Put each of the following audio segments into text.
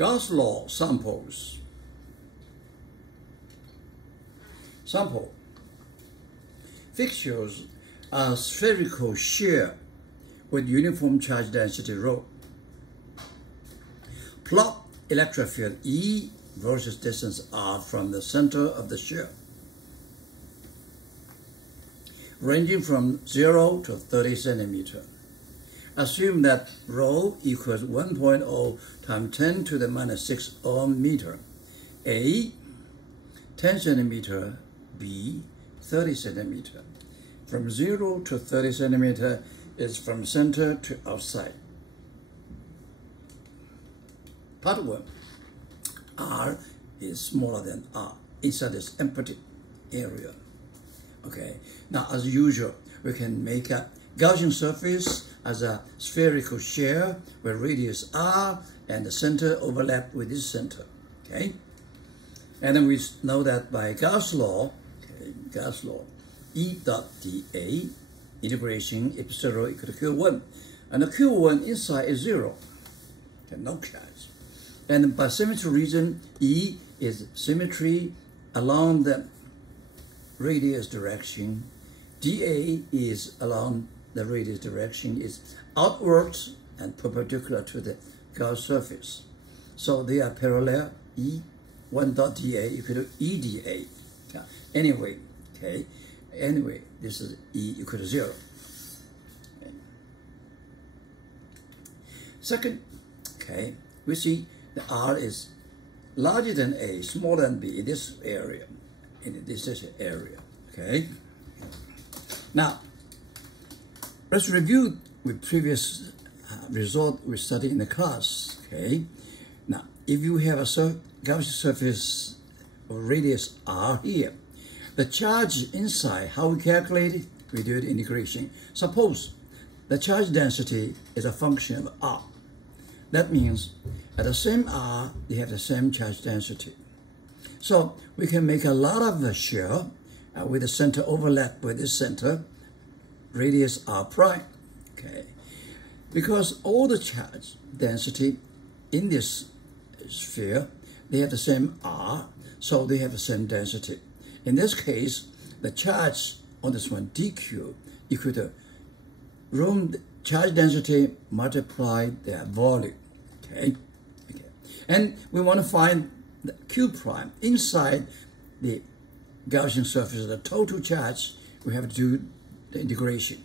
Gauss Law samples. Sample. Fixtures are spherical shear with uniform charge density ρ. Plot electric field E versus distance R from the center of the shear, ranging from 0 to 30 centimeter. Assume that ρ equals 1.0 times 10 to the minus 6 ohm meter. A, 10 centimeter, B, 30 centimeter. From 0 to 30 centimeter is from center to outside. Part 1. R is smaller than R inside this empty area. Okay, now as usual, we can make a Gaussian surface as a spherical shear where radius R and the center overlap with this center. Okay, and then we know that by Gauss Law, Gauss Law, E dot dA integration epsilon equal to Q1, and the Q1 inside is 0, okay, no charge. And by symmetry reason, E is symmetry along the radius direction. dA is along the radius direction, is outwards and perpendicular to the Gauss surface. So they are parallel. E1 dot dA equal to EdA. Anyway, okay. Anyway, this is E equal to 0. Okay. Second, okay, we see the R is larger than A, smaller than B in this area, okay? Now, let's review with previous result we studied in the class, okay? Now, if you have a Gaussian surface of radius R here, the charge inside, how we calculate it? We do the integration. Suppose the charge density is a function of R. That means at the same R, they have the same charge density. So we can make a lot of the shear with the center overlap with this center, radius R prime, okay? Because all the charge density in this sphere, they have the same R, so they have the same density. In this case, the charge on this one, dq, equal to room charge density multiplied their volume, okay? And we want to find the Q prime inside the Gaussian surface, the total charge. We have to do the integration.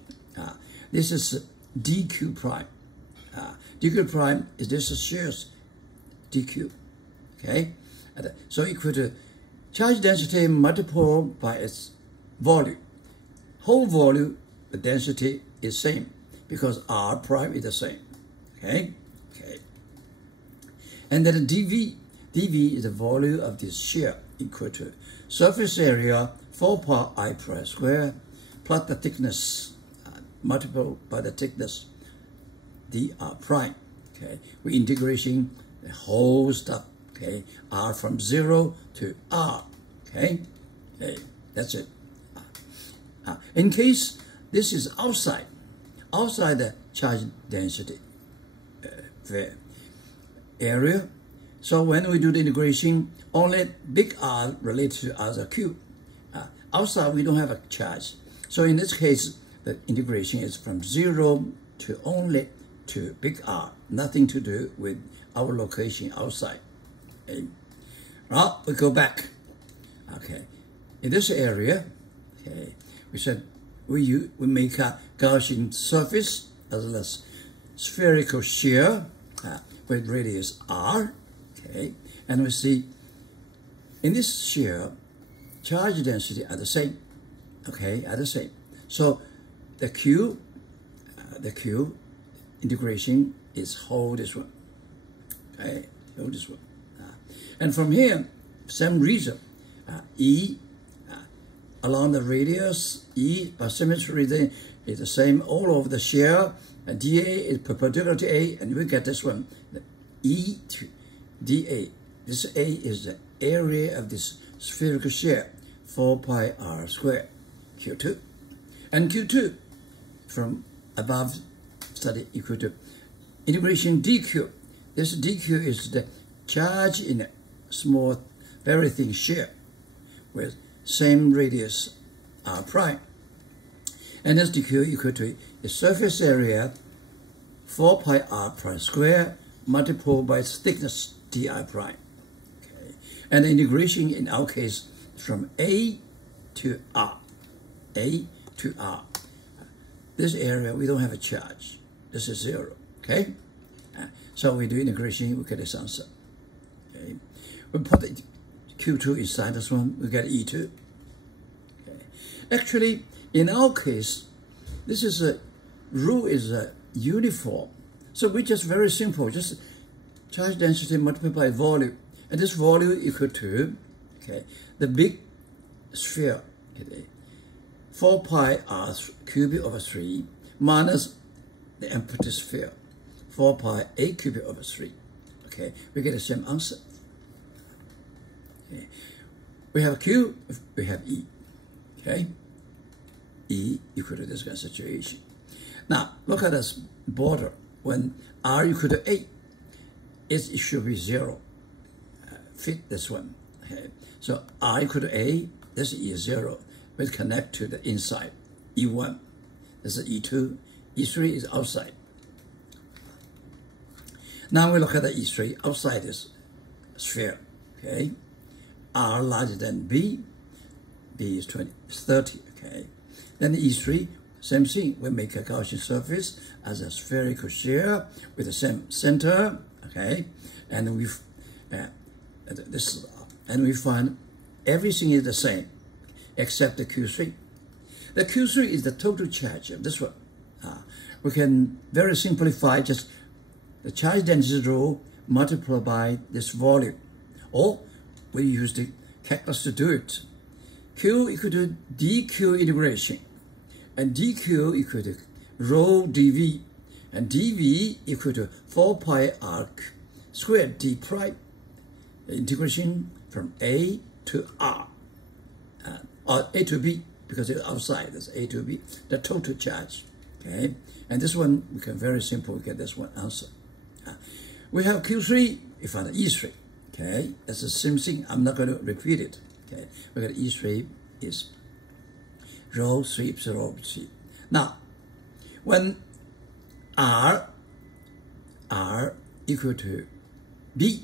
This is dq prime. Dq prime is this shears dq, okay? So equal to charge density multiplied by its volume. Whole volume, the density is same because R prime is the same, okay? Okay. And then dV is the volume of this shear equal to surface area 4 pi I prime square plus the thickness multiplied by the thickness dr prime. Okay, we integration the whole stuff. Okay, R from 0 to R. Okay, that's it. In case this is outside the charge density area, so when we do the integration, only big R related to R as a Q. Outside we don't have a charge. So in this case, the integration is from 0 to only to big R, nothing to do with our location outside. Okay. Now we go back. Okay, in this area, okay, we said we make a Gaussian surface as well as spherical shear with radius R. Okay, and we see in this shear, charge density are the same. Okay, are the same. So the Q integration is hold this one. Okay, hold this one. And from here, same reason, E along the radius, E by symmetry reason is the same all over the shear. dA is perpendicular to A, and we get this one, the E to dA. This A is the area of this spherical shear, 4 pi R squared, Q2. And Q2, from above study equal to integration dq. This dq is the charge in a small, very thin shell with same radius r prime. And this dq equal to a surface area 4 pi r prime square multiplied by thickness di prime. Okay. And the integration in our case is from A to R. A to R. This area we don't have a charge. This is 0. Okay. So we do integration, we get this answer. Okay. We put the Q2 inside this one, we get E2. Okay. Actually, in our case, this is a rule is a uniform. So we just very simple, just charge density multiplied by volume. And this volume equal to, okay, the big sphere, okay, 4 pi r cubic over 3 minus the empty sphere, 4 pi a cubic over 3. Okay, we get the same answer. Okay. We have Q, we have E. Okay, E equal to this kind of situation. Now, look at this border. When R equal to 8, it should be 0. Fit this one. Okay. So R equal to A, this is 0. We connect to the inside. E1, this is E2. E3 is outside. Now we look at the E3 outside this sphere. Okay, R larger than B. B is 30. Okay, then E3, same thing. We make a Gaussian surface as a spherical sphere with the same center. Okay, and we find everything is the same except the Q3. The Q3 is the total charge of this one. We can very simplify just the charge density rule multiplied by this volume, or we use the calculus to do it. Q equal to dq integration, and dq equal to rho dv, and dv equal to 4 pi r squared d prime. The integration from A to R, or A to B, because it's outside, that's A to B, the total charge. Okay, and this one we can very simple get this one answer. We have Q3, we find E3. Okay, that's the same thing. I'm not going to repeat it. Okay, we got E3 is rho 3 epsilon C. Now, when R equal to B,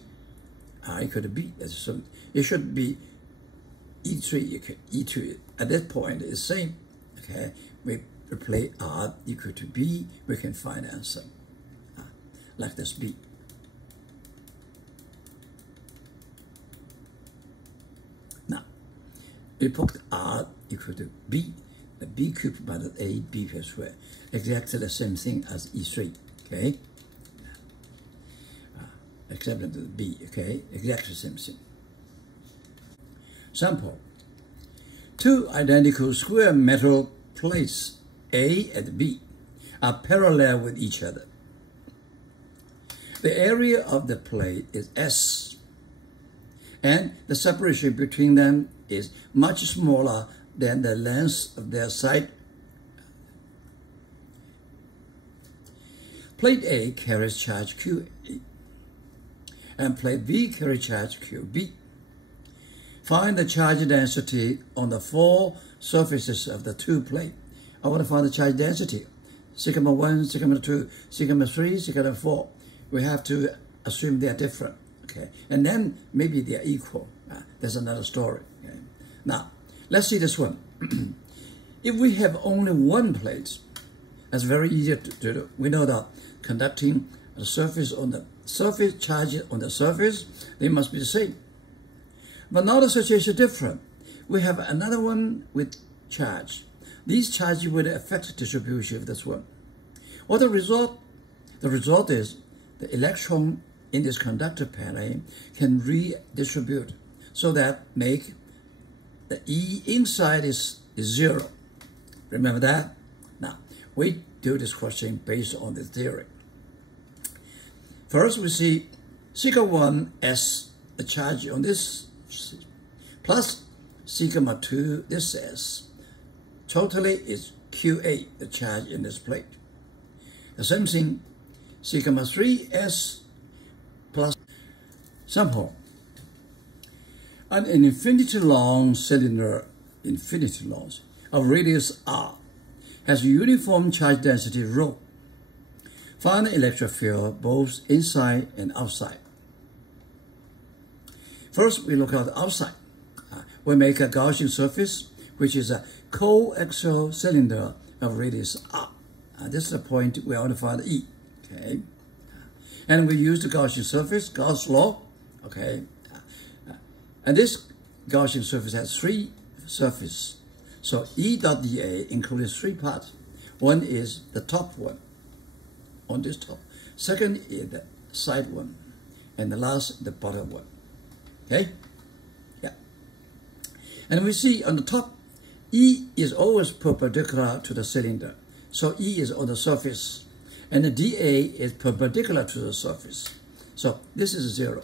R equal to B, so it should be E3 equal E2. At that point, it's the same. Okay, we replace R equal to B, we can find the answer like this B. Now, we put R equal to B, the B cubed minus A, B per square, exactly the same thing as E3. Okay, except the B. Okay, exactly the same thing. Sample: two identical square metal plates A and B are parallel with each other. The area of the plate is S, and the separation between them is much smaller than the length of their side. Plate A carries charge QA, and plate B carries charge QB. Find the charge density on the four surfaces of the two plates. I want to find the charge density. Sigma 1, sigma 2, sigma 3, sigma 4. We have to assume they are different. Okay, and then maybe they are equal. That's another story. Okay? Now, let's see this one. If we have only one plate, that's very easy to do. We know that conducting the surface on the surface, charges on the surface, they must be the same. But now the situation is different. We have another one with charge. These charges will affect the distribution of this one. What the result? The result is the electron in this conductor panel can redistribute so that make the E inside is 0. Remember that? Now, we do this question based on the theory. First, we see sigma 1 S, a charge on this, plus sigma 2, this S. Totally is QA, the charge in this plate. The same thing, sigma 3 S plus Sample. An infinity long cylinder, infinity long, of radius r, has uniform charge density ρ. Find the electric field both inside and outside. First, we look at the outside. We make a Gaussian surface, which is a coaxial cylinder of radius r. This is the point we want to find E. Okay, and we use the Gaussian surface, Gauss Law. Okay, and this Gaussian surface has three surfaces. So E dot dA includes three parts. One is the top one, on this top. Second is the side one, and the last, the bottom one. Okay, yeah. And we see on the top, E is always perpendicular to the cylinder. So E is on the surface, and the dA is perpendicular to the surface. So this is 0.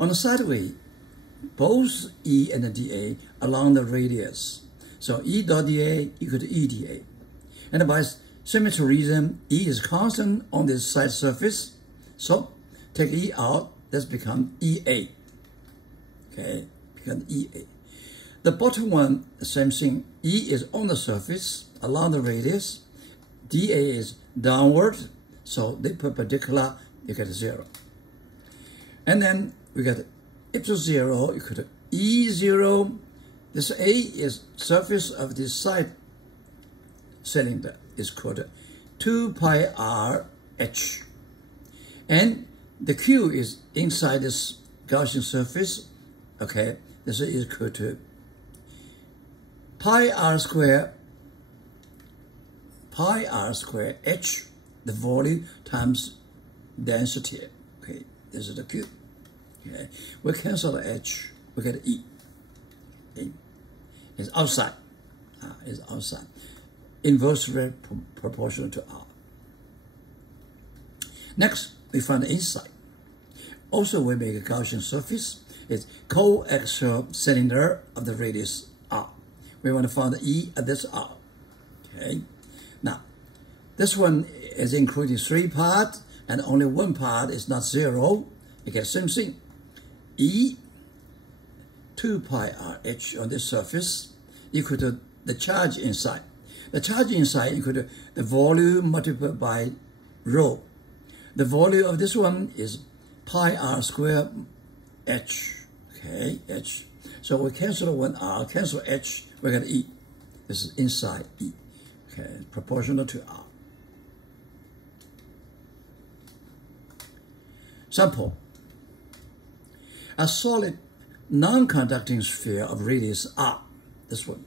On the sideway, both E and the dA along the radius. So E dot dA equal to EdA. And by symmetry reason, E is constant on this side surface. So take E out, this becomes EA. Okay, become EA. The bottom one, the same thing. E is on the surface along the radius. dA is downward, so they perpendicular, you get 0. And then we get ipso 0 equal to E0. This A is surface of this side cylinder is called 2 pi r h. And the Q is inside this Gaussian surface. Okay, this is equal to pi r square h, the volume times density. Okay, this is the Q. Okay, we cancel the h, we get E. Okay. It's outside. It's outside. Inversely proportional to R. Next, we find the inside. Also, we make a Gaussian surface. It's coaxial cylinder of the radius R. We want to find the E at this R. Okay. Now, this one is including three parts, and only one part is not 0. You get same thing. E 2 pi r h on this surface equal to the charge inside. The charge inside equal to the volume multiplied by ρ. The volume of this one is pi r square h. Okay, h. So we cancel one r, cancel h, we get E. This is inside E. Okay, proportional to R. Sample. A solid non-conducting sphere of radius r, this one,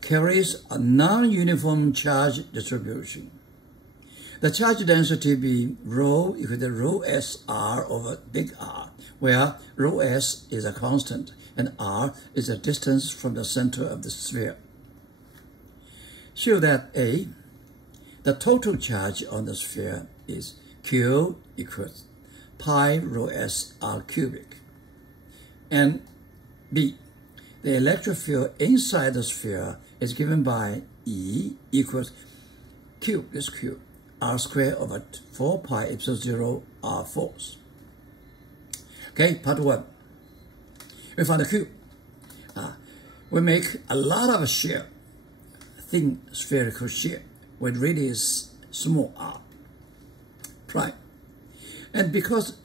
carries a non-uniform charge distribution. The charge density be ρ equal to ρ s r over big R, where ρ s is a constant and r is a distance from the center of the sphere. Show that A, the total charge on the sphere is Q equals pi ρ s r cubic. And B, the electric field inside the sphere is given by E equals Q, this Q, r squared over 4 pi epsilon 0 r force. Okay, part 1. We find the Q. We make a lot of shear, thin spherical shear, with radius small r prime. And because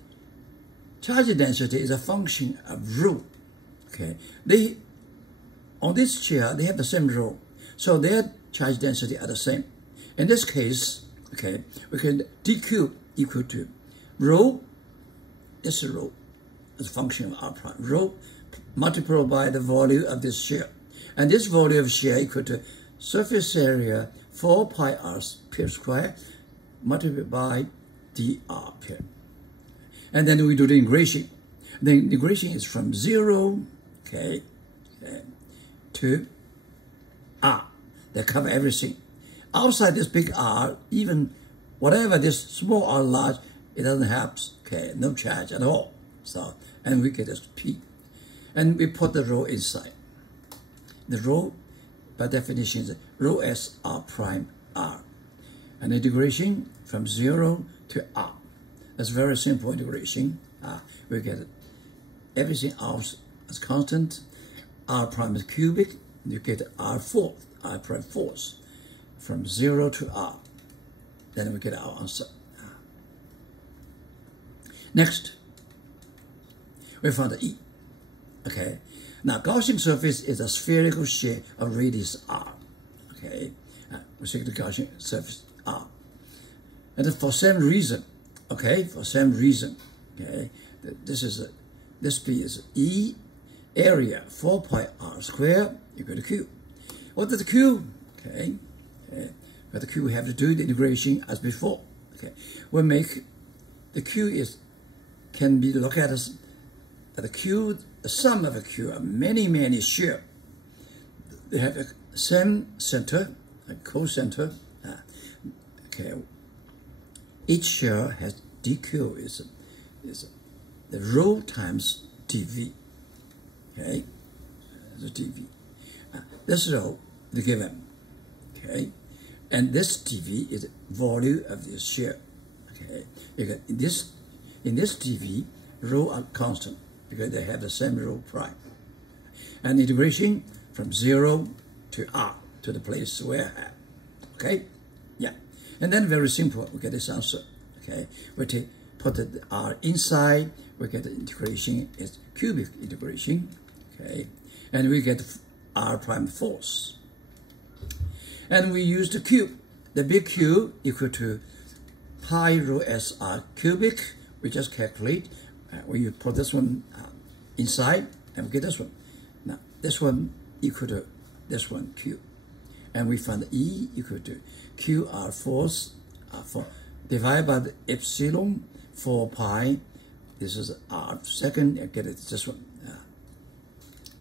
charge density is a function of ρ, okay, on this chair, they have the same ρ, so their charge density are the same. In this case, okay, we can dq equal to ρ, this is ρ, as a function of r prime, ρ multiplied by the volume of this shear. And this volume of shear equal to surface area 4 pi r per square multiplied by dr per. And then we do the integration. The integration is from 0, okay, to r. They cover everything. Outside this big R, even whatever this small r large, it doesn't have, okay, no charge at all. So, and we get this P. And we put the ρ inside. The ρ, by definition, is ρ s r prime r. And integration from 0 to r. That's very simple integration. We get everything else as constant. R prime is cubic. You get R prime fourth from 0 to R. Then we get our answer. Next, we found the E. Okay. Now, Gaussian surface is a spherical shape of radius R. Okay. We take the Gaussian surface R. And for same reason, okay, this B is E area 4 pi R squared equal to Q. What is the Q? Okay. But the Q we have to do the integration as before. Okay. We make the Q can be looked at as the Q, the sum of a Q are many share. They have the same center, a cocenter. Okay. Each share has dq is the rho times dv. Okay, the dv. This rho is given. Okay, and this dv is volume of this share. Okay, because in this dv, rho are constant because they have the same rho prime. And integration from 0 to r to the place where I am. Okay, yeah. And then very simple, we get this answer. Okay, we put the R inside, we get the integration is cubic integration. Okay, and we get R prime fourth. And we use the cube. The big Q equal to pi rho s R cubic. We just calculate. When you put this one inside, and we get this one. Now this one equal to this one Q. And we find E equal to QR fourth, divided by the epsilon 4 pi. This is R second, I get it, this one.